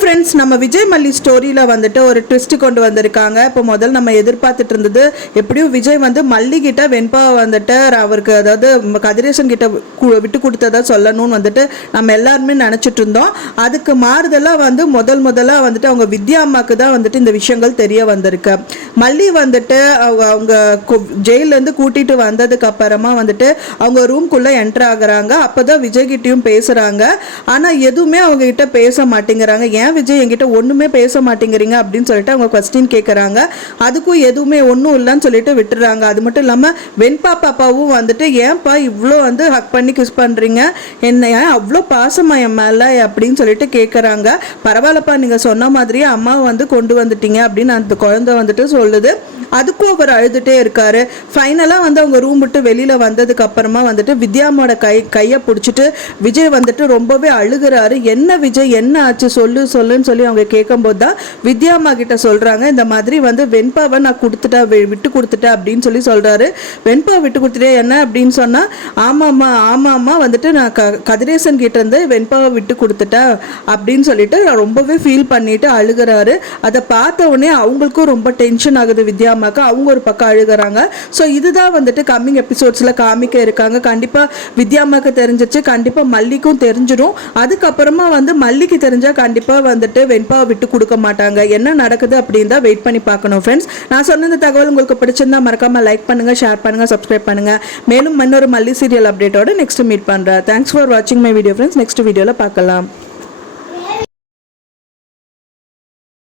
Friends, நம்ம விஜய் மல்லி ஸ்டோரியில் வந்துட்டு ஒரு ட்விஸ்ட் கொண்டு வந்திருக்காங்க. இப்போ முதல் நம்ம எதிர்பார்த்துட்டு இருந்தது எப்படியும் விஜய் வந்து மல்லி கிட்ட வெண்பாவை வந்துட்டு அவருக்கு அதாவது கதிரேசன் கிட்ட விட்டு கொடுத்ததா சொல்லணும்னு வந்துட்டு நம்ம எல்லாருமே நினச்சிட்டு இருந்தோம். அதுக்கு மாறுதலாக வந்து முதலாக வந்துட்டு அவங்க வித்யா அம்மாவுக்கு தான் வந்துட்டு இந்த விஷயங்கள் தெரிய வந்திருக்கு. மல்லி வந்துட்டு அவங்க ஜெயிலேருந்து கூட்டிகிட்டு வந்ததுக்கு அப்புறமா வந்துட்டு அவங்க ரூம்குள்ளே என்டர் ஆகுறாங்க. அப்போ தான் விஜய்கிட்டையும் பேசுகிறாங்க. ஆனால் எதுவுமே அவங்க கிட்ட பேச மாட்டேங்கிறாங்க. ஏன் விஜய் என்கிட்ட ஒன்றுமே பேச மாட்டேங்கிறீங்க அப்படின்னு சொல்லிட்டு அவங்க கொஸ்டின் கேட்குறாங்க. அதுக்கும் எதுவுமே ஒன்றும் இல்லைன்னு சொல்லிட்டு விட்டுறாங்க. அது மட்டும் இல்லாமல் வெண்பா பாப்பாவும் வந்துட்டு ஏன்ப்பா இவ்வளோ வந்து ஹக் பண்ணி கிஸ் பண்ணுறீங்க, என்ன ஏன் அவ்வளோ பாசமா என் மேலே அப்படின்னு சொல்லிட்டு கேட்குறாங்க. பரவாயில்லப்பா, நீங்கள் சொன்ன மாதிரியே அம்மாவை வந்து கொண்டு வந்துட்டீங்க அப்படின்னு அந்த குழந்தை வந்துட்டு சொல்லுது. அதுக்கும் அவர் அழுதுகிட்டே இருக்காரு. ஃபைனலாக வந்து அவங்க ரூம் விட்டு வெளியில் வந்ததுக்கு அப்புறமா வந்துட்டு வித்யாமோட கையை பிடிச்சிட்டு விஜய் வந்துட்டு ரொம்பவே அழுகிறாரு. என்ன விஜய், என்ன ஆச்சு, சொல்லுன்னு சொல்லி அவங்க கேட்கும்போது தான் வித்யாம்மா கிட்ட சொல்கிறாங்க, இந்த மாதிரி வந்து வெண்பாவை நான் விட்டு கொடுத்துட்டேன் அப்படின்னு சொல்லி சொல்கிறாரு. வெண்பா விட்டு கொடுத்துட்டேன் என்ன அப்படின்னு சொன்னால், ஆமாம்மா வந்துட்டு நான் கதிரேசன் கிட்ட இருந்து வெண்பாவை விட்டு கொடுத்துட்டேன் அப்படின்னு சொல்லிட்டு ரொம்பவே ஃபீல் பண்ணிட்டு அழுகிறாரு. அதை பார்த்த உடனே அவங்களுக்கும் ரொம்ப டென்ஷன் ஆகுது. வித்யாம்மாக்கு அவங்க ஒரு பக்கம் அழுகிறாங்க. ஸோ இதுதான் வந்துட்டு கம்மிங் எபிசோட்ஸில் காமிக்க இருக்காங்க. கண்டிப்பாக வித்யாம்மாக்கு தெரிஞ்சிச்சு, கண்டிப்பாக மல்லிக்கும் தெரிஞ்சிடும். அதுக்கப்புறமா வந்து மல்லிக்கு தெரிஞ்சால் கண்டிப்பாக வந்துட்டு வெண்பாவை விட்டு கொடுக்க மாட்டாங்க. என்ன நடக்குது அப்படின்னு தான் வெயிட் பண்ணி பார்க்கணும் ஃப்ரெண்ட்ஸ். நான் சொன்ன இந்த தகவல் உங்களுக்கு பிடிச்சிருந்தா மறக்காமல் லைக் பண்ணுங்கள், ஷேர் பண்ணுங்கள், சப்ஸ்கிரைப் பண்ணுங்கள். மேலும் இன்னொரு மல்லி சீரியல் அப்டேட்டோட நெக்ஸ்ட் மீட் பண்ணுறேன். தேங்க்ஸ் ஃபார் வாட்சிங் மை வீடியோ ஃப்ரெண்ட்ஸ். நெக்ஸ்ட் வீடியோவில் பார்க்கலாம்.